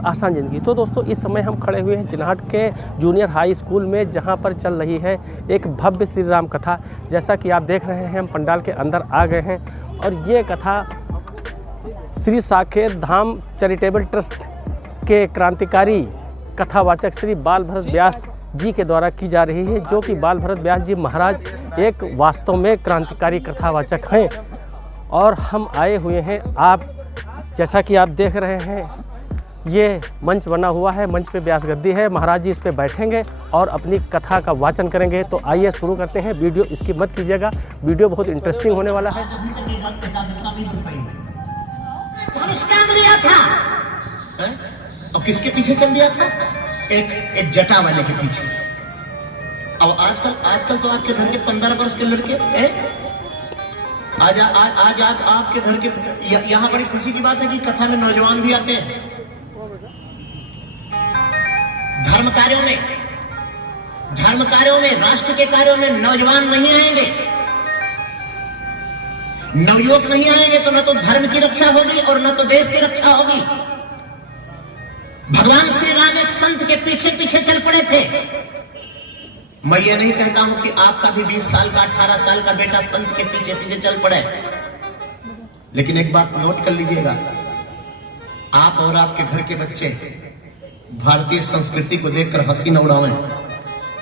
सरल आसान ज़िंदगी। तो दोस्तों इस समय हम खड़े हुए हैं चिन्हाट के जूनियर हाई स्कूल में, जहां पर चल रही है एक भव्य श्री राम कथा। जैसा कि आप देख रहे हैं, हम पंडाल के अंदर आ गए हैं और ये कथा श्री साकेत धाम चैरिटेबल ट्रस्ट के क्रांतिकारी कथावाचक श्री बाल भरत व्यास जी के द्वारा की जा रही है, जो कि बाल भरत व्यास जी महाराज एक वास्तव में क्रांतिकारी कथावाचक हैं। और हम आए हुए हैं, आप जैसा कि आप देख रहे हैं ये मंच बना हुआ है, मंच पे व्यास गद्दी है, महाराज जी इस पे बैठेंगे और अपनी कथा का वाचन करेंगे। तो आइए शुरू करते हैं, वीडियो स्किप मत कीजिएगा, वीडियो बहुत इंटरेस्टिंग होने वाला है। लिया था और किसके पीछे चल दिया था? एक जटा वाले के पीछे। अब आजकल तो आपके घर के 15 वर्ष के लड़के आज आपके घर के यहाँ बड़ी खुशी की बात है कि कथा में नौजवान भी आते हैं। धर्म कार्यों में राष्ट्र के कार्यों में नौजवान नहीं आएंगे, नवयुवक नहीं आएंगे तो न तो धर्म की रक्षा होगी और न तो देश की रक्षा होगी। भगवान श्री राम एक संत के पीछे पीछे चल पड़े थे। मैं ये नहीं कहता हूं कि आपका भी 20 साल का 18 साल का बेटा संत के पीछे पीछे चल पड़े, लेकिन एक बात नोट कर लीजिएगा, आप और आपके घर के बच्चे भारतीय संस्कृति को देखकर हंसी न उड़ाएं।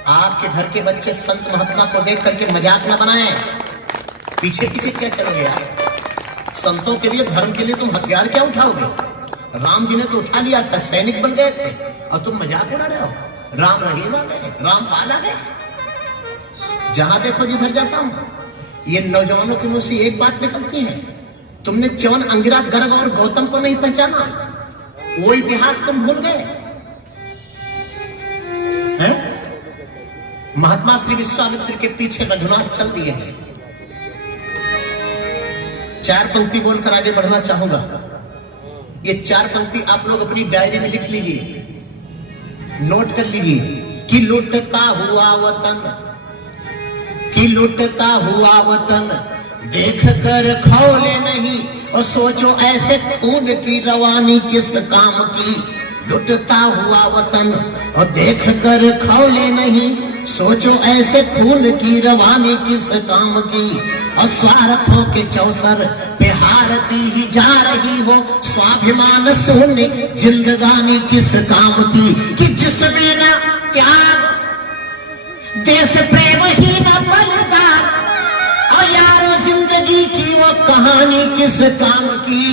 आपके घर के बच्चे संत महात्मा को देख करके मजाक न बनाएं। पीछे पीछे क्या चलोगे यार? संतों के लिए, धर्म के लिए तुम हथियार क्या उठाओगे? राम जी ने तो उठा लिया था, सैनिक बन गए थे, और तुम मजाक उड़ा रहे हो। राम रहीम आ गए, राम पाल आ गए। जहां देखो जिधर जाता हूं ये नौजवानों के मुंह से एक बात निकलती है, तुमने च्यवन, अंगिरा, गर्ग और गौतम को नहीं पहचाना, वो इतिहास तुम भूल गए हैं? महात्मा श्री विश्वामित्र के पीछे रघुनाथ चल दिए हैं। 4 पंक्ति बोलकर आगे बढ़ना चाहूंगा। ये 4 पंक्ति आप लोग अपनी डायरी में लिख लीजिए, नोट कर लीजिए। कि लुटता हुआ वतन देख कर खौले नहीं, और सोचो ऐसे खून की रवानी किस काम की। लुटता हुआ वतन और देख कर खौले नहीं, सोचो ऐसे खून की रवानी किस काम की। और स्वार्थों के चौसर पे हारती ही जा रही हो, स्वाभिमान शून्य जिंदगानी किस काम की। कि जिसमें न त्याग, देश प्रेम ही न बलिदान, और यारो जिंदगी की वो कहानी किस काम की।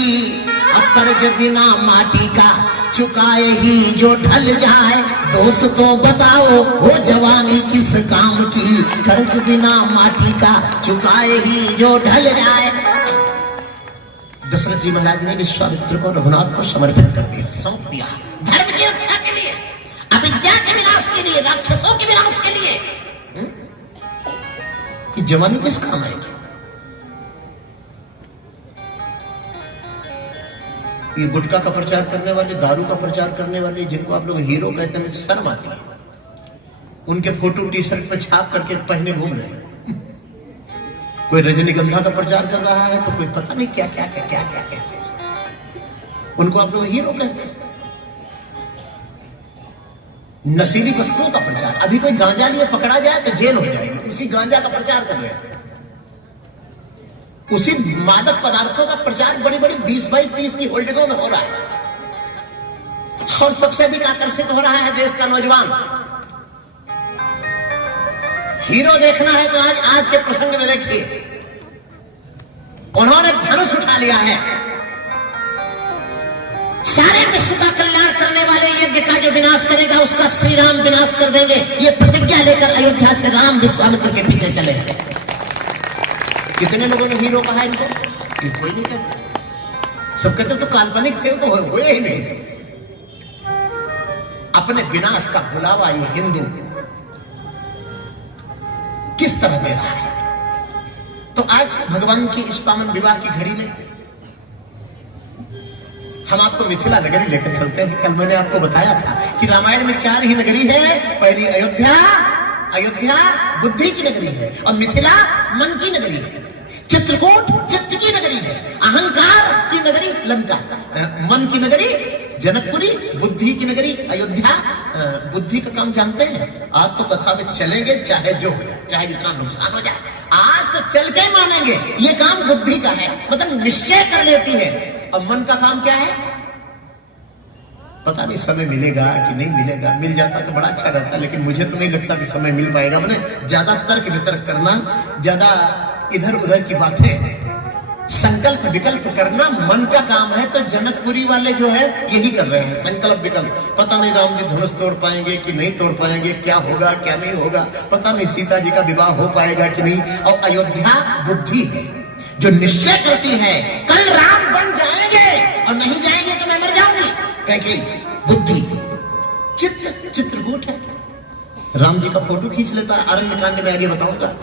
और कर्ज बिना माटी का चुकाए ही जो ढल जाए, दोस्तों बताओ वो जवानी किस काम की। कर्ज बिना माटी का चुकाए ही जो ढल जाए। दशरथ जी महाराज ने विश्वामित्र को, रघुनाथ को समर्पित कर दिया, सौंप दिया, धर्म की रक्षा के लिए, अविद्या के विनाश के लिए, राक्षसों के विनाश के लिए। कि जवानी किस काम आएगी? ये गुटखा का प्रचार करने वाले, दारू का प्रचार करने वाले, जिनको आप लोग हीरो कहते हैं, शर्म आती है। उनके फोटो टी शर्ट पर छाप करके पहने घूम रहे हैं। कोई रजनीगंधा का प्रचार कर रहा है तो कोई पता नहीं क्या क्या क्या क्या क्या कहते हैं, उनको आप लोग हीरो कहते हैं। नशीली वस्तुओं का प्रचार, अभी कोई गांजा लिए पकड़ा जाए तो जेल हो जाएगी, उसी गांजा का प्रचार कर रहे हैं। उसी मादक पदार्थों का प्रचार बड़ी बड़ी 20 बाई 30 की होल्डिंगों में हो रहा है, और सबसे अधिक आकर्षित हो रहा है देश का नौजवान। हीरो देखना है तो आज के प्रसंग में देखिए, उन्होंने धनुष उठा लिया है। सारे विश्व का कल्याण करने वाले यज्ञ का जो विनाश करेगा उसका श्री राम विनाश कर देंगे, ये प्रतिज्ञा लेकर अयोध्या से राम विश्वामित्र के पीछे चले। कितने लोगों ने हीरो कहा इनको? ये कोई नहीं कहते, सब कहते तो काल्पनिक थे, तो हुए ही नहीं। अपने विनाश का बुलावा ये हिंदू किस तरह दे रहा है? तो आज भगवान की इस पावन विवाह की घड़ी में हम आपको मिथिला नगरी लेकर चलते हैं। कल मैंने आपको बताया था कि रामायण में 4 ही नगरी है। पहली अयोध्या बुद्धि की नगरी है, और मिथिला मन की नगरी है। चित्रकूट चित्त की नगरी है, अहंकार की नगरी लंका, मन की नगरी जनकपुरी बुद्धि की नगरी अयोध्या, बुद्धि का काम जानते हैं। आज तो कथा में चलेंगे चाहे जो हो जाए, चाहे जितना नुकसान हो जाए, आज तो चल के मानेंगे। ये काम बुद्धि का है, मतलब निश्चय कर लेती है। और मन का काम क्या है? पता नहीं समय मिलेगा कि नहीं मिलेगा, मिल जाता तो बड़ा अच्छा रहता, लेकिन मुझे तो नहीं लगता कि समय मिल पाएगा। मैंने ज्यादा तर्क वितर्क करना, ज्यादा इधर उधर की बातें, संकल्प विकल्प करना मन का काम है। तो जनकपुरी वाले जो है यही कर रहे हैं, संकल्प विकल्प। पता नहीं राम जी धनुष तोड़ पाएंगे कि नहीं तोड़ पाएंगे, क्या होगा क्या नहीं होगा, पता नहीं सीता जी का विवाह हो पाएगा कि नहीं। और अयोध्या बुद्धि है जो निश्चय करती है कल राम बन जाएंगे और नहीं जाएंगे तो मैं मर जाऊंगी। कैकेयी बुद्धि, चित्त चित्रकूट है। राम जी का फोटो खींच लेता है, अरण्य कांड में आगे बताऊंगा।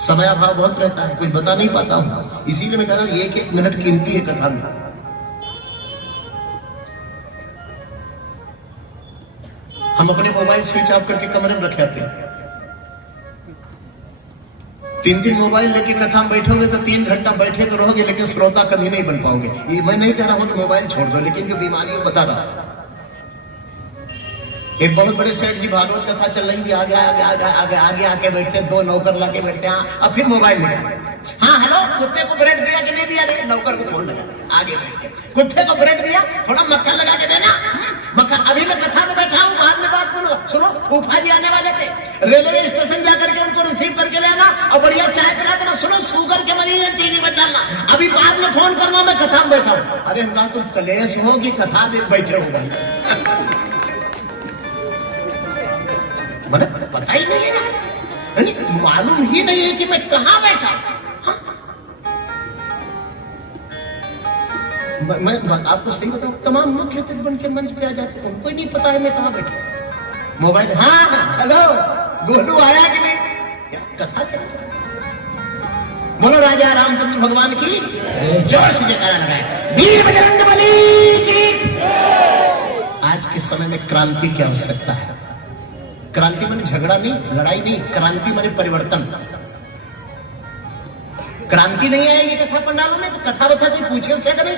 समय अभाव बहुत रहता है, कुछ बता नहीं पाता हूं, इसीलिए मैं कह रहा हूं एक एक मिनट कीमती है कथा में। हम अपने मोबाइल स्विच ऑफ करके कमरे में रखे आते हैं। 3 मोबाइल लेके कथा में बैठोगे तो 3 घंटा बैठे तो रहोगे, लेकिन श्रोता कभी नहीं बन पाओगे। ये मैं नहीं कह रहा हूं कि मोबाइल छोड़ दो, लेकिन जो बीमारी बता रहा। एक बहुत बड़े सेठ जी भागवत कथा चल रही थी, आगे आगे आगे आगे आगे आके बैठते, 2 नौकर लाके बैठते हैं। अब फिर मोबाइल निकाले, हाँ हेलो, कुत्ते को ब्रेड दिया कि नहीं दिया? नौकर को फोन लगा, आगे बैठे, कुत्ते को ब्रेड दिया, थोड़ा मक्खन लगा के देना। मक्खन, अभी मैं कथा में बैठा हूँ, बाद में बात करूंगा। सुनो, फूफा जी आने वाले थे, रेलवे स्टेशन जाकर के उनको रिसीव करके ले आना और बढ़िया चाय पिला देना। सुनो, शुगर के मरीज है, चीनी मत डालना, अभी बाद में फोन करना, मैं कथा में बैठा हूँ। अरे हम कहा तुम कलेश हो कि कथा में बैठे हो भाई? मैंने पता ही नहीं है, मालूम ही नहीं है कि मैं कहां बैठा। हाँ? मैं आपको सही बताऊं, तमाम लोग कहते बन के मंच पे आ जाते, उनको ही नहीं पता है मैं कहां बैठा। मोबाइल, हाँ हेलो, गोलू आया कि नहीं? कथा चलती है। बोलो राजा रामचंद्र भगवान की जोर से जयकारा लगाए, वीर बजरंगबली की। आज के समय में क्रांति की आवश्यकता है। क्रांति माने झगड़ा नहीं, लड़ाई नहीं, क्रांति माने परिवर्तन। क्रांति नहीं आएगी कथा पंडालों में तो कथा बथा कोई पूछे उछेगा नहीं।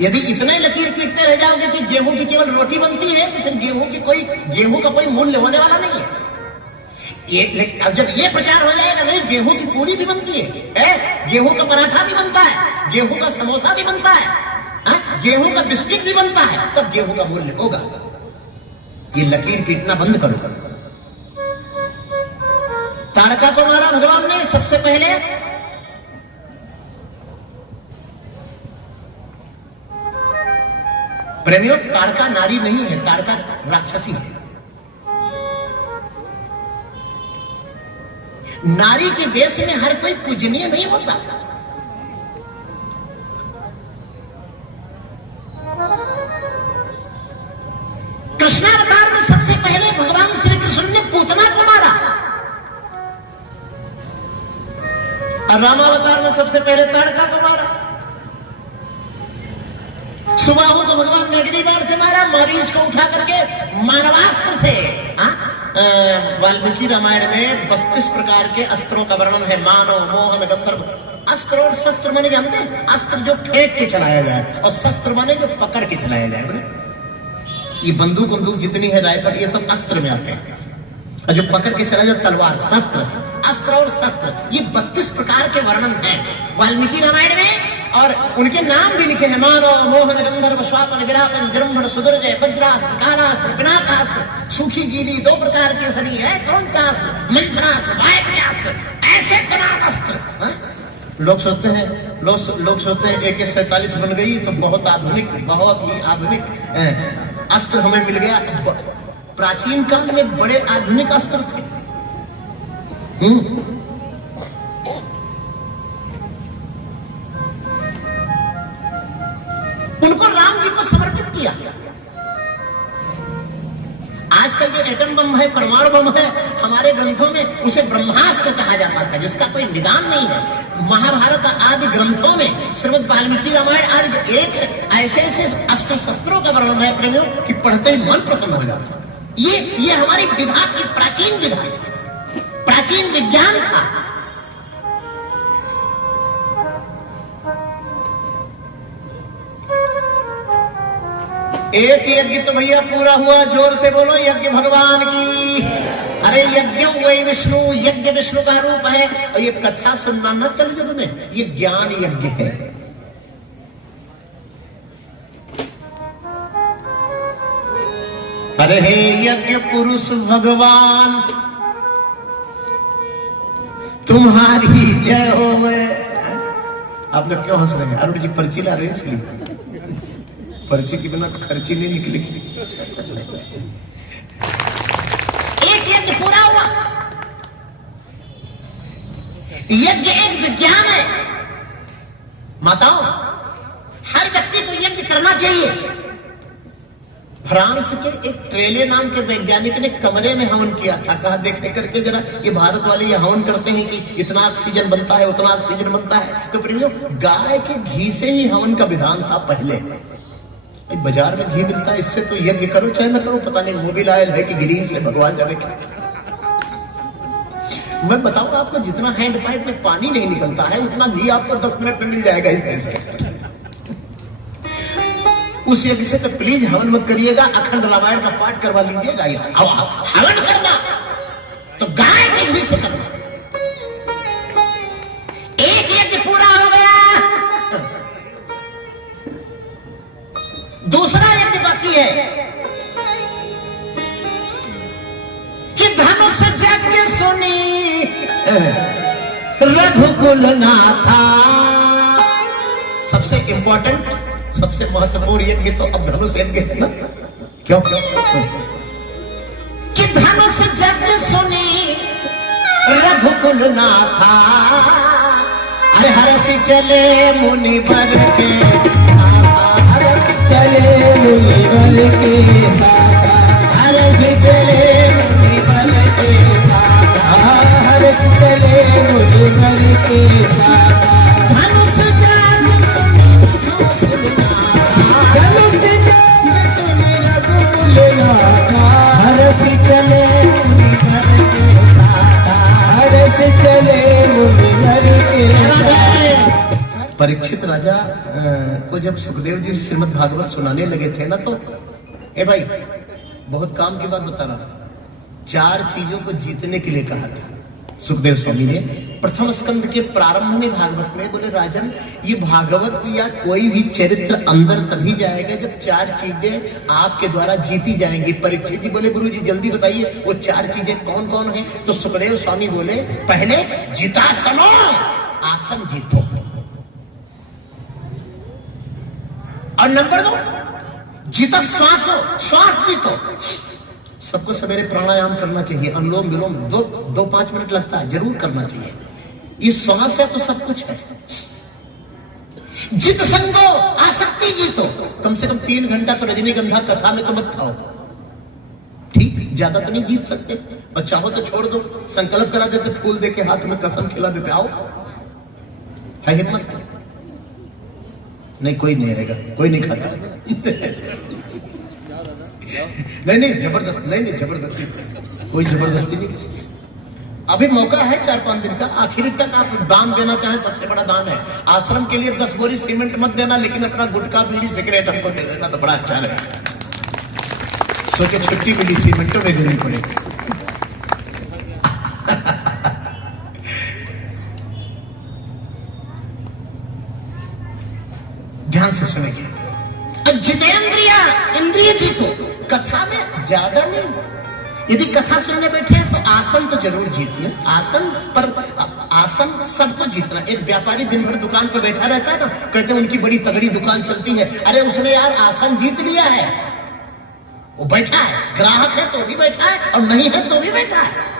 यदि इतने लकीर पीटते रह जाओगे कि गेहूं की केवल रोटी बनती है, तो फिर गेहूं का कोई मूल्य होने वाला नहीं है। अब जब ये प्रचार हो जाएगा, नहीं गेहूं की पूरी भी बनती है, गेहूं का पराठा भी बनता है, गेहूं का समोसा भी बनता है, गेहूं का बिस्किट भी बनता है, तब गेहूं का मूल्य होगा। ये लकीर पीटना बंद करो। ताड़का को मारा भगवान ने सबसे पहले। प्रेमियों, ताड़का नारी नहीं है, ताड़का राक्षसी है। नारी के वेश में हर कोई पूजनीय नहीं होता। कृष्णावतार में सबसे पहले भगवान श्री कृष्ण ने पूतना को मारा, और रामावतार में सबसे पहले ताड़का को मारा। सुबाहु को भगवान ने अग्निबाण से मारा, मरीच को उठा करके मानवास्त्र से। वाल्मीकि रामायण में 32 प्रकार के अस्त्रों का वर्णन है। मानव, मोहन, गंधर्व। अस्त्र और शस्त्र माने जानते हैं? अस्त्र जो फेंक के चलाया जाए, और शस्त्र माने जो पकड़ के चलाया जाए। बोले ये बंदूक जितनी है, राइफल, ये सब अस्त्र में आते हैं, और जो पकड़ के चला जाए तलवार, शस्त्र है। अस्त्र और शस्त्र, ये 32 प्रकार के वर्णन है वाल्मीकि रामायण में, और उनके नाम भी लिखे हैं। मानव, मोहन, गंधर्व, स्वापन, विलापन, जृंभण, सुदुर्जय, वज्रास्त्र, कालास्त्र, पिनाकास्त्र, सूखी गीली, 2 प्रकार के शरीर है, क्रौंचास्त्र, मंथनास्त्र, वायव्यास्त्र, ऐसे तमाम अस्त्र। लोग सोचते हैं AK-47 बन गई तो बहुत ही आधुनिक अस्त्र हमें मिल गया। प्राचीन काल में बड़े आधुनिक अस्त्र थे। उनको राम जी को समर्पित किया। आजकल जो एटम बम है, परमाणु बम है, हमारे ग्रंथों में उसे ब्रह्मास्त्र कहा जाता था, जिसका कोई निदान नहीं है। महाभारत आदि ग्रंथों में, श्रीमद् वाल्मीकि रामायण आदि एक से ऐसे अस्त्र शस्त्रों का वर्णन है प्रेमियों कि पढ़ते ही मन प्रसन्न हो जाता है। ये हमारी विधा थी, प्राचीन विधा थी, प्राचीन विज्ञान था। एक यज्ञ तो भैया पूरा हुआ, जोर से बोलो यज्ञ भगवान की। अरे यज्ञ वही विष्णु, यज्ञ विष्णु का रूप है। और ये कथा सुनना न कलयुग में, ये ज्ञान यज्ञ है। अरे हे यज्ञ पुरुष भगवान तुम्हारी जय हो। आप लोग क्यों हंस रहे हैं? अरुण जी पर्ची ला रहे हैं इसलिए। पर्ची के बिना तो खर्ची नहीं निकलेगी। एक यज्ञ पूरा हुआ। यज्ञ एक विज्ञान है माताओं, हर व्यक्ति को यज्ञ करना चाहिए। फ्रांस के एक ट्रेले नाम के वैज्ञानिक ने कमरे में हवन किया था। कहा देखने करके जरा ये भारत वाले ये हवन करते हैं कि इतना ऑक्सीजन बनता है, उतना ऑक्सीजन बनता है। तो प्रियो, गाय के घी से ही हवन का विधान था पहले। बाजार में घी मिलता है, इससे तो यज्ञ करो चाहे न करो, पता नहीं मोबिल ऑयल है कि गिरी से भगवान जाने के। मैं बताऊंगा आपको, जितना हैंड पाइप में पानी नहीं निकलता है उतना घी आपको 10 मिनट में मिल जाएगा इस देश के। उस यज्ञ से तो प्लीज हवन मत करिएगा, अखंड रामायण का पाठ करवा लीजिएगा। हवन करना तो गाय के घी से करना। एक यज्ञ पूरा हो गया, दूसरा यज्ञ बाकी है कि धनुष यज्ञ सुनी रघुकुल नाथा। सबसे इंपॉर्टेंट, सबसे महत्वपूर्ण यज्ञ तो अब धनुष यज्ञ है ना। क्यों? कि धनुष यज्ञ सुनी रघुकुल नाथा। अरे हरसि चले मुनि वर के साथा, हरसि चले मुनि वर के साथा, हरसि चले मुनि वर के साथा, हरसि चले मुनि वर के साथा। धनुष परीक्षित राजा को जब सुखदेव जी श्रीमद् भागवत सुनाने लगे थे ना, तो ए भाई बहुत काम की बात बता रहा हूं। 4 चीजों को जीतने के लिए कहा था सुखदेव स्वामी ने। प्रथम स्कंद के प्रारंभ में भागवत में बोले, राजन ये भागवत या कोई भी चरित्र अंदर तभी जाएगा जब 4 चीजें आपके द्वारा जीती जाएंगी। परीक्षित जी बोले, गुरु जी जल्दी बताइए वो 4 चीजें कौन कौन है। तो सुखदेव स्वामी बोले, पहले जितासनो, आसन जीतो। और नंबर 2 जीता श्वासो, श्वास जीतो। सबको सवेरे प्राणायाम करना चाहिए, अनुलोम विलोम 2-5 मिनट लगता है, जरूर करना चाहिए। ये श्वास है तो सब कुछ है। जित संगो, आसक्ति जीतो। कम से कम 3 घंटा तो रजनीगंधा कथा में तो मत खाओ, ठीक? ज्यादा तो नहीं जीत सकते, और चाहो तो छोड़ दो, संकल्प करा देते, फूल देके हाथ में कसम खिला देते, आओ। है हिम्मत? नहीं, कोई नहीं आएगा, कोई नहीं खाता। नहीं जबरदस्ती, नहीं जबरदस्ती, कोई जबरदस्ती नहीं किसी से। अभी मौका है 4-5 दिन का, आखिरी तक आप दान देना चाहे, सबसे बड़ा दान है। आश्रम के लिए 10 बोरी सीमेंट मत देना, लेकिन अपना गुटखा बीड़ी सिगरेट हमको दे देना तो बड़ा अच्छा रहेगा। सोचे छुट्टी मिली, सीमेंटों में देनी पड़ेगी। ध्यान से सुनेंगे। जितेंद्रिया, इंद्रिय जीतो। कथा में ज्यादा नहीं, यदि कथा सुनने बैठे हैं तो आसन तो जरूर जीत लें। आसन पर आसन सबको जीतना। एक व्यापारी दिन भर दुकान पर बैठा रहता है ना, कहते हैं उनकी बड़ी तगड़ी दुकान चलती है। अरे उसने यार आसन जीत लिया है, वो बैठा है, ग्राहक है तो भी बैठा है और नहीं है तो भी बैठा है।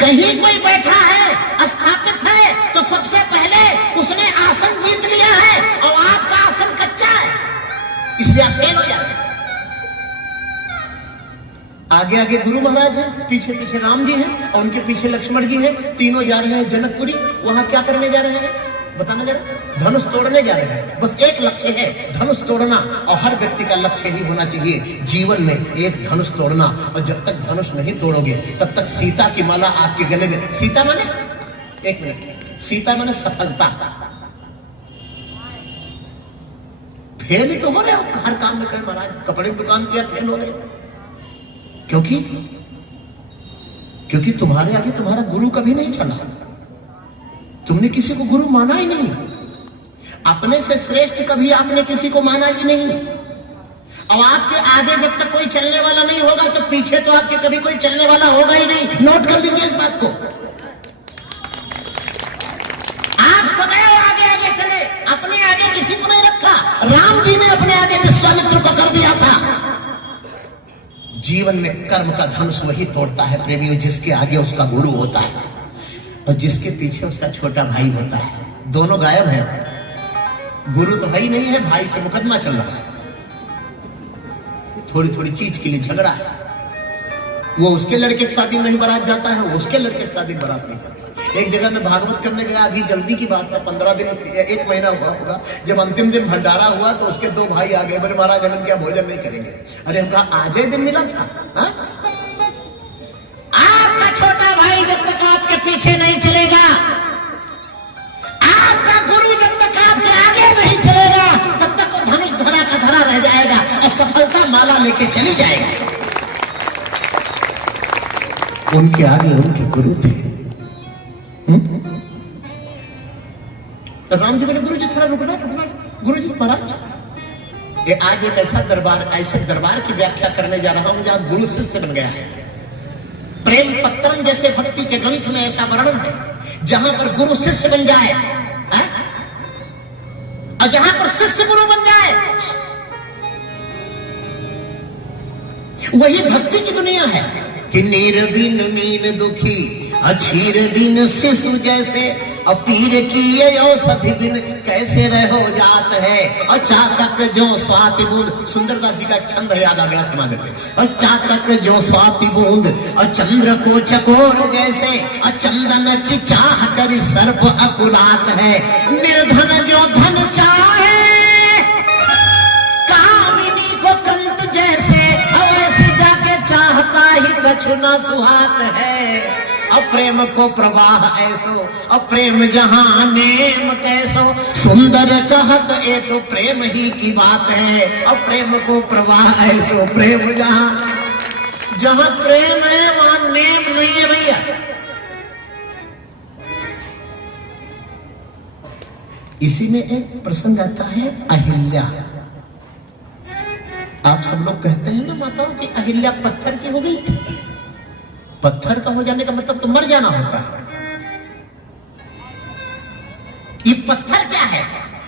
कहीं कोई बैठा है, स्थापित है, तो सबसे पहले उसने आसन जीत लिया है, और आपका आसन कच्चा है, इसलिए आप फेल हो जाते हैं। आगे आगे गुरु महाराज हैं, पीछे पीछे राम जी हैं, और उनके पीछे लक्ष्मण जी हैं। तीनों जा रहे हैं जनकपुरी। वहां क्या करने जा रहे हैं बताना जरा? धनुष तोड़ने जा रहे हैं। बस एक लक्ष्य है, धनुष तोड़ना। और हर व्यक्ति का लक्ष्य ही होना चाहिए जीवन में, एक धनुष तोड़ना। और जब तक धनुष नहीं तोड़ोगे तब तक सीता की माला आपके गले में। सीता माने, एक मिनट, सीता माने सफलता। फेल ही तो हो रहे हो हर काम में। कहे महाराज कपड़े की दुकान किया फेल हो गए, क्योंकि तुम्हारे आगे तुम्हारा गुरु कभी नहीं चला, तुमने किसी को गुरु माना ही नहीं, अपने से श्रेष्ठ कभी आपने किसी को माना ही नहीं। अब आपके आगे जब तक कोई चलने वाला नहीं होगा तो पीछे तो आपके कभी कोई चलने वाला होगा ही नहीं। नोट कर लीजिए इस बात को। आप सदैव आगे आगे चले, अपने आगे किसी को नहीं रखा। राम जी ने अपने आगे विश्वामित्र को कर दिया था। जीवन में कर्म का धनुष वही तोड़ता है प्रेमियों जिसके आगे उसका गुरु होता है और जिसके पीछे उसका छोटा भाई होता है। दोनों गायब है, गुरु तो भाई नहीं है, भाई से मुकदमा चल रहा है, थोड़ी थोड़ी चीज के लिए झगड़ा है। वो उसके लड़के की शादी में नहीं बारात जाता है, वो उसके लड़के की शादी में बारात नहीं जाता। एक जगह में भागवत करने गया, अभी जल्दी की बात है, 15 दिन या 1 महीना हुआ होगा। जब अंतिम दिन भंडारा हुआ तो उसके 2 भाई आ गए, बोले महाराज हम क्या भोजन नहीं करेंगे। अरे हम कहा आज ही दिन मिला था। आपका छोटा भाई जब तक आपके पीछे नहीं चलेगा, आपका गुरु जब तक आपके आगे नहीं चलेगा, तब तक वो धनुष धरा का धरा रह जाएगा और सफलता माला लेके चली जाएगी। उनके आगे उनके गुरु थे। राम जी बोले गुरु जी थोड़ा रुकना। गुरु जी महाराज ये आज एक ऐसा दरबार, ऐसे दरबार की व्याख्या करने जा रहा हूं जहां गुरु शिष्य बन गया है। प्रेम पत्रम जैसे भक्ति के ग्रंथ में ऐसा वर्णन है जहां पर गुरु शिष्य बन जाए और जहां पर शिष्य गुरु बन जाए, वही भक्ति की दुनिया है। कि नीर बिन मीन दुखी अछीर बिन शिशु जैसे, अपीर किए औषधि बिन कैसे रहो जात है। और चातक जो स्वाति बूंद, सुंदरदास जी का छंद याद आ गया, सुना देते। और चातक जो स्वाति बूंद और चंद्र को चकोर जैसे, और चंदन की चाह करी सर्प अकुलात है। निर्धन जो धन चाहे कामिनी को कंत जैसे, अवैसी जाके चाहता ही कछु न सुहात है। अप्रेम को प्रवाह ऐसो, अप्रेम जहां नेम कैसो, सुंदर कहत ए तो प्रेम ही की बात है। अप्रेम को प्रवाह ऐसो, प्रेम जहां प्रेम है वहां नेम नहीं है भैया। इसी में एक प्रसंग आता है अहिल्या। आप सब लोग कहते हैं ना माताओं की अहिल्या पत्थर की हो गई थी। पत्थर का हो जाने का मतलब तो मर जाना होता है। ये पत्थर क्या है,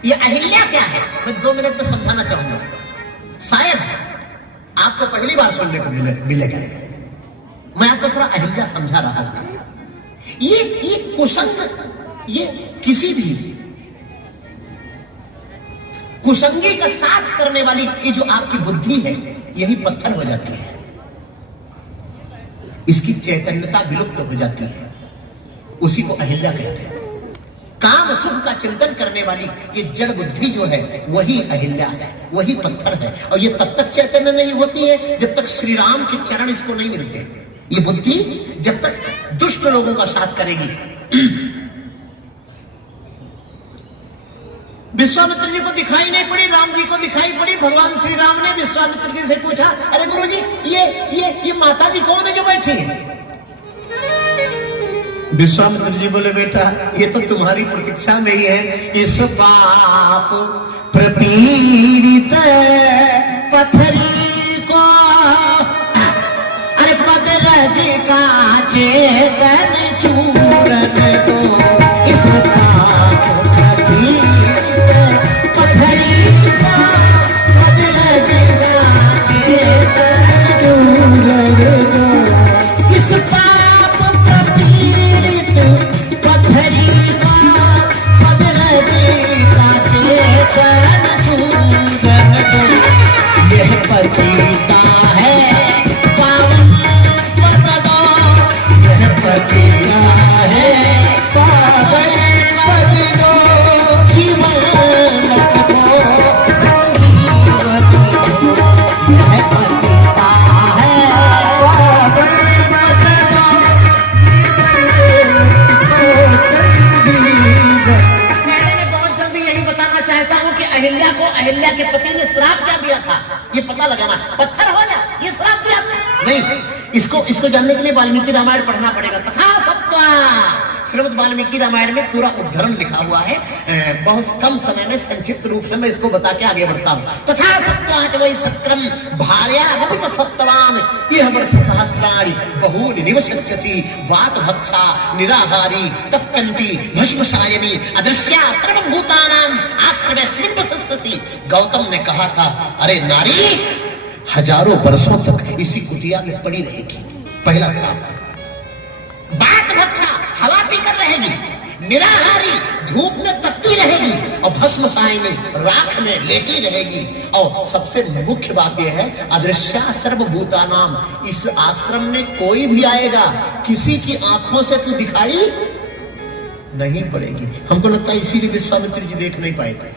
ये अहिल्या क्या है, मैं 2 मिनट में समझाना चाहूंगा। शायद आपको पहली बार सुनने को मिलेगा। मैं आपको थोड़ा अहिल्या समझा रहा हूं। ये कुसंग, ये किसी भी कुसंगी का साथ करने वाली ये जो आपकी बुद्धि है, यही पत्थर हो जाती है। इसकी चैतन्यता विलुप्त हो जाती है, उसी को अहिल्या कहते हैं। काम सुख का चिंतन करने वाली ये जड़ बुद्धि जो है वही अहिल्या है, वही पत्थर है। और ये तब तक चैतन्य नहीं होती है जब तक श्री राम के चरण इसको नहीं मिलते। ये बुद्धि जब तक दुष्ट लोगों का साथ करेगी। विश्वामित्र जी को दिखाई नहीं पड़ी, राम जी को दिखाई पड़ी। भगवान श्री राम ने विश्वामित्र जी से पूछा, अरे गुरु जी ये माता जी कौन है जो बैठी है? विश्वामित्र जी बोले बेटा ये तो तुम्हारी प्रतीक्षा में ही है। इस पाप प्रपीड़ित पथरी को, अरे पद रज का चेतन चूरन दो। इस पाप इस पाप प्रपीड़ित पथरी का का चेतन चूरन दो। यह पतिता है पावन पद दो, यह पति था, ये पता लगाना। पत्थर हो या ये श्राप दिया था? नहीं, इसको जानने के लिए वाल्मीकि रामायण पढ़ना पड़ेगा। तथा सत्वा श्रीमद् वाल्मीकि रामायण में पूरा उद्धरण लिखा हुआ है। बहुत कम समय में संक्षिप्त रूप से मैं इसको बता के आगे बढ़ता हूँ। तथा सत्वाच वै सत्रम भार्या वपुत सत्तवान यह वर्ष सहस्राणि बहूनि निवसस्यसि वात भक्षा निराहारी तप्यन्ति भस्मसायनी अदृश्या सर्वभूतानां आश्रमेस्मिन् वसस्यसि। गौतम ने कहा था, अरे नारी हजारों वर्षों तक इसी कुटिया में पड़ी रहेगी। पहला श्राप। बात भक्षा हवा पीकर रहेगी, निराहारी धूप में तपती रहेगी, और भस्मसायनी राख में लेटी रहेगी। और सबसे मुख्य बात यह है, अदृश्या सर्वभूतानाम, इस आश्रम में कोई भी आएगा किसी की आंखों से तू दिखाई नहीं पड़ेगी। हमको लगता है इसीलिए विश्वामित्र जी देख नहीं पाए थे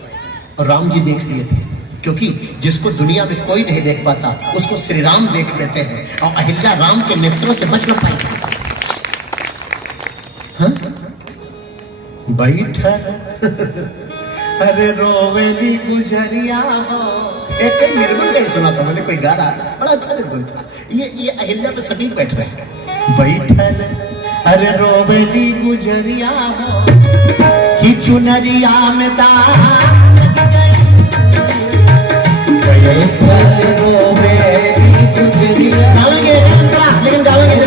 और राम जी देख लिए थे, क्योंकि जिसको दुनिया में कोई नहीं देख पाता उसको श्री राम देख लेते हैं। और अहिल्या राम के नेत्रों से बच न पाई थी। हाँ? बैठल अरे रोवेली गुजरिया हो। एक निर्गुण का ही सुना था मैंने, कोई गा रहा था, बड़ा अच्छा निर्गुण था। ये अहिल्या पे सटीक बैठ रहे हैं। बैठल अरे रोवेली गुजरिया हो कि चुनरिया में दाग गए, रोवेली गुजरिया। गावेंगे लेकिन गावेंगे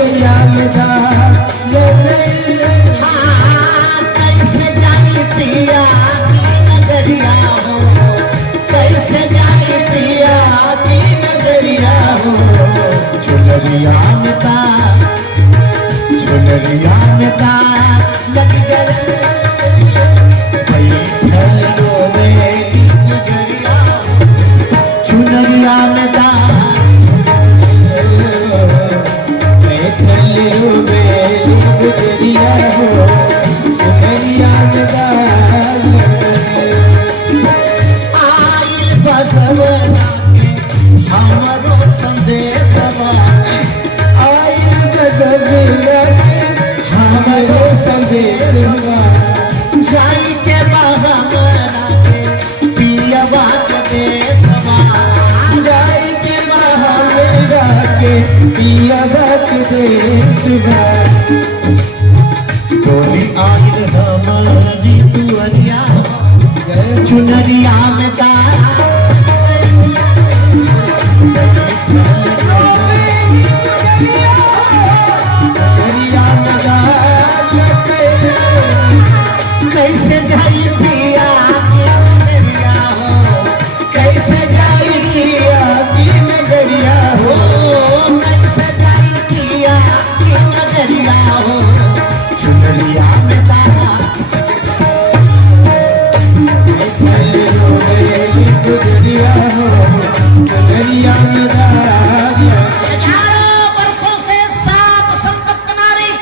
पिया की नजरिया हो, कैसे जाए पिया की नजरिया हो। चुनरिया में तार लग गए, बैठल रोवेली गुजरिया, चुनरिया में तार बैठल रोवेली गुजरिया हो, चुनरिया में तार। हमारो संदेश हमारो संदेश जाई के बहमरा के पियवा के देश, जाई के बहमरा के पियवा के देश। बोली आइल हमारी दुआरिया, चुनरिया में तारा कैसे जाई पिया की नजरिया हो, कैसे जाई पिया की नजरिया हो, कैसे जाई पिया की नजरिया हो। चुनरिया में तारा गुजरिया हो, चुनरिया में तारा। हजारों वर्षों से साप संतप्त नारी।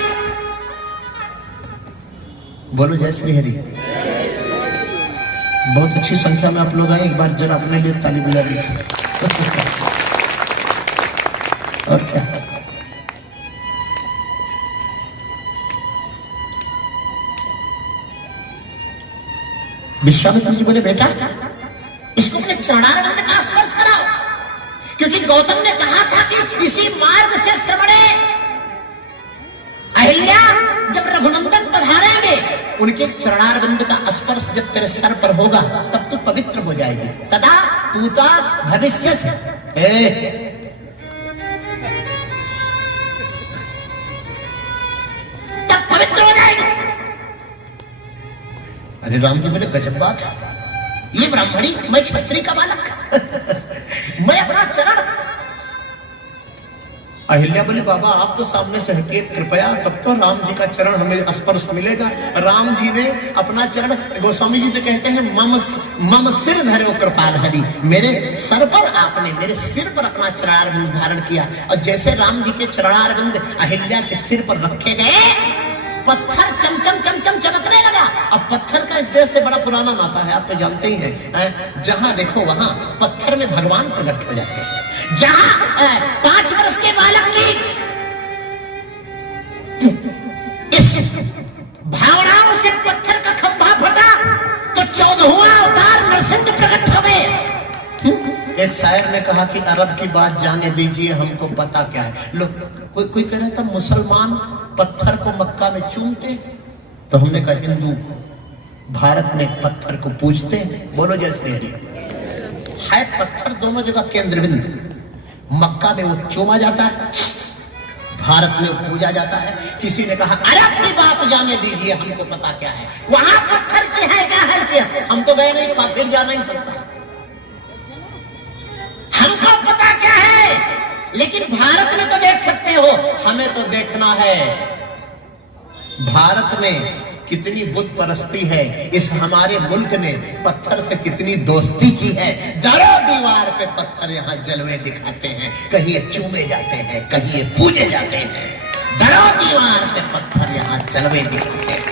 बोलो जय श्री हरि। बहुत अच्छी संख्या में आप लोग आए, एक बार जरा अपने लिए ताली बजा लीजिए। और क्या विश्वामित्र जी बोले, बेटा इसको अपने चरणारविंद का स्पर्श कराओ, क्योंकि गौतम ने कहा था कि इसी मार्ग से श्रवणे अहिल्या जब रघुनंदन पधारेंगे, उनके चरणारविंद का स्पर्श जब तेरे सर पर होगा तब तू पवित्र हो जाएगी। तदा पूता भविष्य से तब पवित्र हो जाएगी। अरे राम जी बोले, गजब बात है, ये ब्राह्मणी, मैं क्षत्रिय का बालक मैं अपना चरण। अहिल्या बोले, बाबा आप तो सामने से हटिए कृपया, तब तो राम जी का चरण हमें स्पर्श मिलेगा। राम जी ने अपना चरण, गोस्वामी जी तो कहते हैं मम सिर धरे कृपाल हरि, मेरे सर पर आपने, मेरे सिर पर अपना चरणारविंद धारण किया। और जैसे राम जी के चरणारविंद अहिल्या के सिर पर रखे गए, पत्थर चमचम चमचम चमकने लगा। अब पत्थर का इस देश से बड़ा पुराना नाता है, आप तो जानते ही हैं। जहां देखो वहां पत्थर में भगवान प्रकट हो जाते हैं। जहां 5 वर्ष के बालक की इस भावनाओं से पत्थर का खंभा फटा, तो 14वां अवतार नरसिंह प्रकट हो गए। एक शायर ने कहा कि अरब की बात जाने दीजिए, हमको पता क्या है। लोग कोई कह रहा था मुसलमान पत्थर को मक्का में चूमते, तो हमने कहा हिंदू भारत में पत्थर को पूजते हैं। बोलो जैसे है पत्थर दोनों जगह केंद्र बिंदु। मक्का में वो चूमा जाता है, भारत में वो पूजा जाता है। किसी ने कहा अरब की बात जाने दीजिए, हमको पता क्या है, वहां पत्थर की है क्या हैसियत। हम तो गए नहीं, काफिर जा नहीं सकता, हमको पता क्या है। लेकिन भारत में तो देख सकते हो, हमें तो देखना है भारत में कितनी बुत परस्ती है, इस हमारे मुल्क ने पत्थर से कितनी दोस्ती की है। दरो दीवार पे पत्थर यहाँ जलवे दिखाते हैं, कहीं ये चूमे जाते हैं, कहीं ये पूजे जाते हैं। दरो दीवार पे पत्थर यहाँ जलवे दिखाते हैं।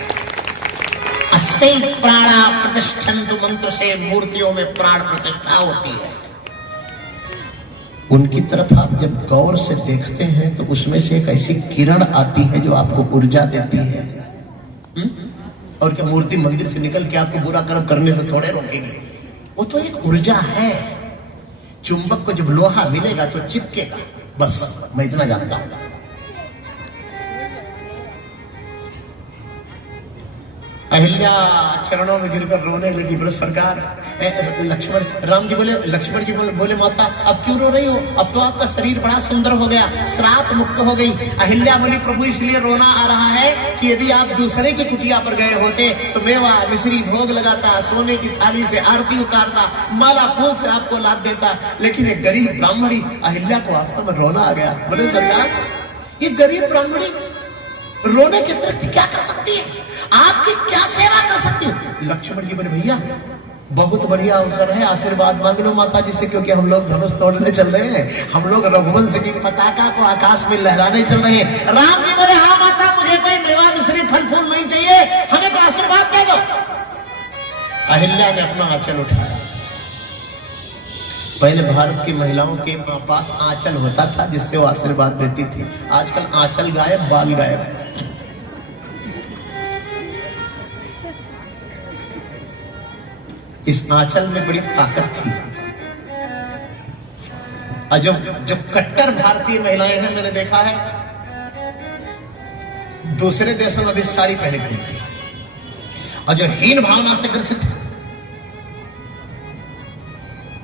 अस्से प्राणा प्रतिष्ठन्तु मंत्र से मूर्तियों में प्राण प्रतिष्ठा होती है। उनकी तरफ आप जब गौर से देखते हैं तो उसमें से एक ऐसी किरण आती है जो आपको ऊर्जा देती है। और क्या मूर्ति मंदिर से निकल के आपको बुरा कर्म करने से थोड़े रोकेगी, वो तो एक ऊर्जा है। चुंबक को जब लोहा मिलेगा तो चिपकेगा, बस मैं इतना जानता हूं। अहिल्या चरणों में गिरकर रोने लगी। बोले सरकार, लक्ष्मण राम जी बोले, लक्ष्मण जी बोले माता अब क्यों रो रही हो, अब तो आपका शरीर बड़ा सुंदर हो गया, श्राप मुक्त हो गई। अहिल्या बोली प्रभु इसलिए रोना आ रहा है कि यदि आप दूसरे की कुटिया पर गए होते तो मेवा मिश्री भोग लगाता, सोने की थाली से आरती उतारता, माला फूल से आपको लाद देता। लेकिन एक गरीब ब्राह्मणी अहिल्या को वास्तव में रोना आ गया। बोले सरकार, ये गरीब ब्राह्मणी रोने के अतिरिक्त क्या कर सकती है, आपकी क्या सेवा कर सकती है। लक्ष्मण जी बोले भैया बहुत बढ़िया अवसर है, आशीर्वाद मांग लो माता जी से, क्योंकि हम लोग धनुष तोड़ने चल रहे हैं, हम लोग रघुवंश की पताका को आकाश में लहराने चल रहे हैं। राम जी बोले हाँ माता, मुझे कोई मेवा मिश्री फल फूल नहीं चाहिए, हमें तो आशीर्वाद दे दो। अहिल्या ने अपना आंचल उठाया। पहले भारत की महिलाओं के पास आंचल होता था जिससे वो आशीर्वाद देती थी, आजकल आंचल गायब, बाल गायब। इस आंचल में बड़ी ताकत थी। और जो कट्टर भारतीय महिलाएं हैं, मैंने देखा है दूसरे देशों में भी साड़ी पहने घूमती है, और जो हीन भावना से ग्रसित